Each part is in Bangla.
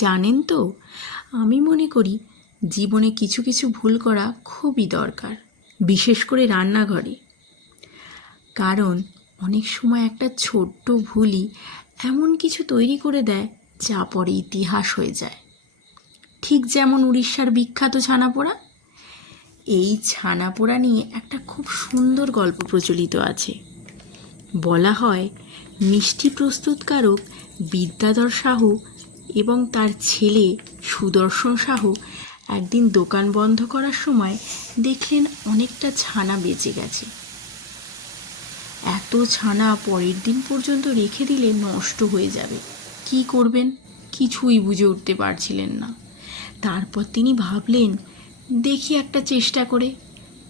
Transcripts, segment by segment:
জানেন তো, আমি মনে করি জীবনে কিছু কিছু ভুল করা খুবই দরকার, বিশেষ করে রান্নাঘরে। কারণ অনেক সময় একটা ছোট্ট ভুলই এমন কিছু তৈরি করে দেয় যা পরে ইতিহাস হয়ে যায়। ঠিক যেমন উড়িষ্যার বিখ্যাত ছানাপোড়া। এই ছানাপোড়া নিয়ে একটা খুব সুন্দর গল্প প্রচলিত আছে। বলা হয় মিষ্টি প্রস্তুতকারক বিদ্যাধর সাহু এবং তার ছেলে সুদর্শন সাহু একদিন দোকান বন্ধ করার সময় দেখলেন অনেকটা ছানা বেঁচে গেছে। এত ছানা পরের দিন পর্যন্ত রেখে দিলে নষ্ট হয়ে যাবে, কি করবেন কিছুই বুঝে উঠতে পারছিলেন না। তারপর তিনি ভাবলেন, দেখি একটা চেষ্টা করে।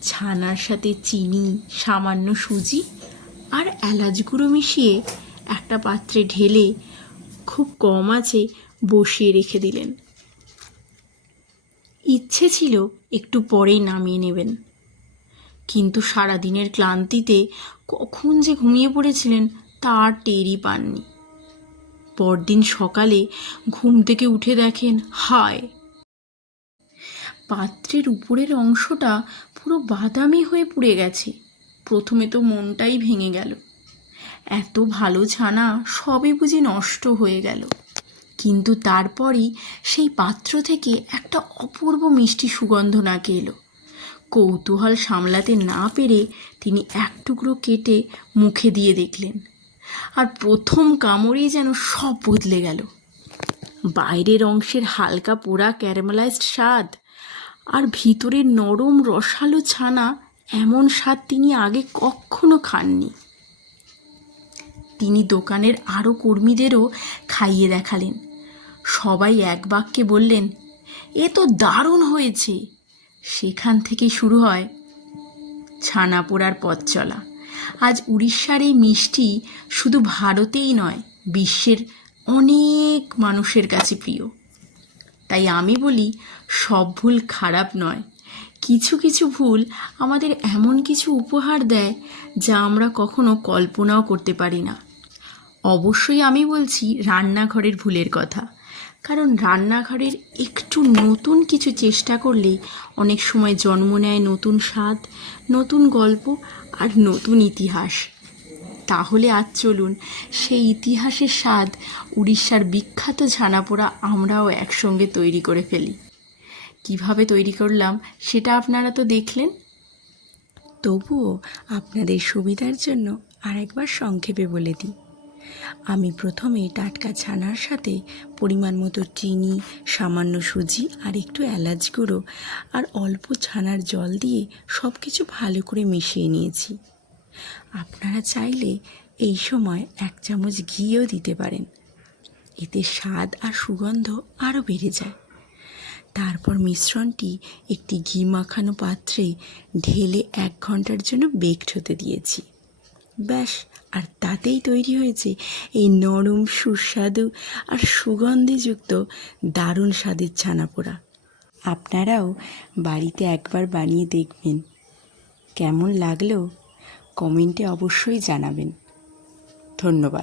ছানার সাথে চিনি, সামান্য সুজি আর এলাচ গুঁড়ো মিশিয়ে একটা পাত্রে ঢেলে খুব কম আঁচে বসিয়ে রেখে দিলেন। ইচ্ছে ছিল একটু পরেই নামিয়ে নেবেন, কিন্তু সারাদিনের ক্লান্তিতে কখন যে ঘুমিয়ে পড়েছিলেন তা আর টেরই পাননি। পরদিন সকালে ঘুম থেকে উঠে দেখেন, হায়, পাত্রের উপরের অংশটা পুরো বাদামি হয়ে পুড়ে গেছে। প্রথমে তো মনটাই ভেঙে গেল। এত ভালো ছানা সবই বুঝি নষ্ট হয়ে গেল। কিন্তু তারপরই সেই পাত্র থেকে একটা অপূর্ব মিষ্টি সুগন্ধ নাকে এলো। কৌতূহল সামলাতে না পেরে তিনি এক টুকরো কেটে মুখে দিয়ে দেখলেন, আর প্রথম কামড়েই যেন সব বদলে গেল। বাইরের অংশের হালকা পোড়া ক্যারামেলাইজড স্বাদ আর ভিতরের নরম রসালো ছানা, এমন স্বাদ তিনি আগে কখনো খাননি। তিনি দোকানের আরও কর্মীদেরও খাইয়ে দেখালেন। সবাই এক বাক্যে বললেন, এ তো দারুণ হয়েছে। সেখান থেকে শুরু হয় ছানা পোড়ার পথ চলা। আজ উড়িষ্যার এই মিষ্টি শুধু ভারতেই নয়, বিশ্বের অনেক মানুষের কাছে প্রিয়। তাই আমি বলি, সব ভুল খারাপ নয়। কিছু কিছু ভুল আমাদের এমন কিছু উপহার দেয় যা আমরা কখনো কল্পনাও করতে পারি না। অবশ্যই আমি বলছি রান্নাঘরের ভুলের কথা, কারণ রান্নাঘরের একটু নতুন কিছু চেষ্টা করলে অনেক সময় জন্ম নেয় নতুন স্বাদ, নতুন গল্প আর নতুন ইতিহাস। তাহলে আজ চলুন সেই ইতিহাসের স্বাদ উড়িষ্যার বিখ্যাত ছানাপোড়া আমরাও একসঙ্গে তৈরি করে ফেলি। কিভাবে তৈরি করলাম সেটা আপনারা তো দেখলেন। তবুও আপনাদের সুবিধার জন্য আরেকবার সংক্ষেপে বলে দিই। আমি প্রথমে টাটকা ছানার সাথে পরিমাণ মতো চিনি, সামান্য সুজি আর একটু এলাচ গুঁড়ো আর অল্প ছানার জল দিয়ে সব কিছু ভালো করে মিশিয়ে নিয়েছি। আপনারা চাইলে এই সময় 1 চামচ ঘিও দিতে পারেন, এতে স্বাদ আর সুগন্ধ আরও বেড়ে যায়। তারপর মিশ্রণটি একটি ঘি মাখানো পাত্রে ঢেলে 1 ঘন্টার জন্য বেকড হতে দিয়েছি। ব্যাস, আর তাতেই তৈরি হয়েছে এই নরম, সুস্বাদু আর সুগন্ধিযুক্ত দারুণ স্বাদের ছানাপোড়া। আপনারাও বাড়িতে একবার বানিয়ে দেখবেন। কেমন লাগলো কমেন্টে অবশ্যই জানাবেন। ধন্যবাদ।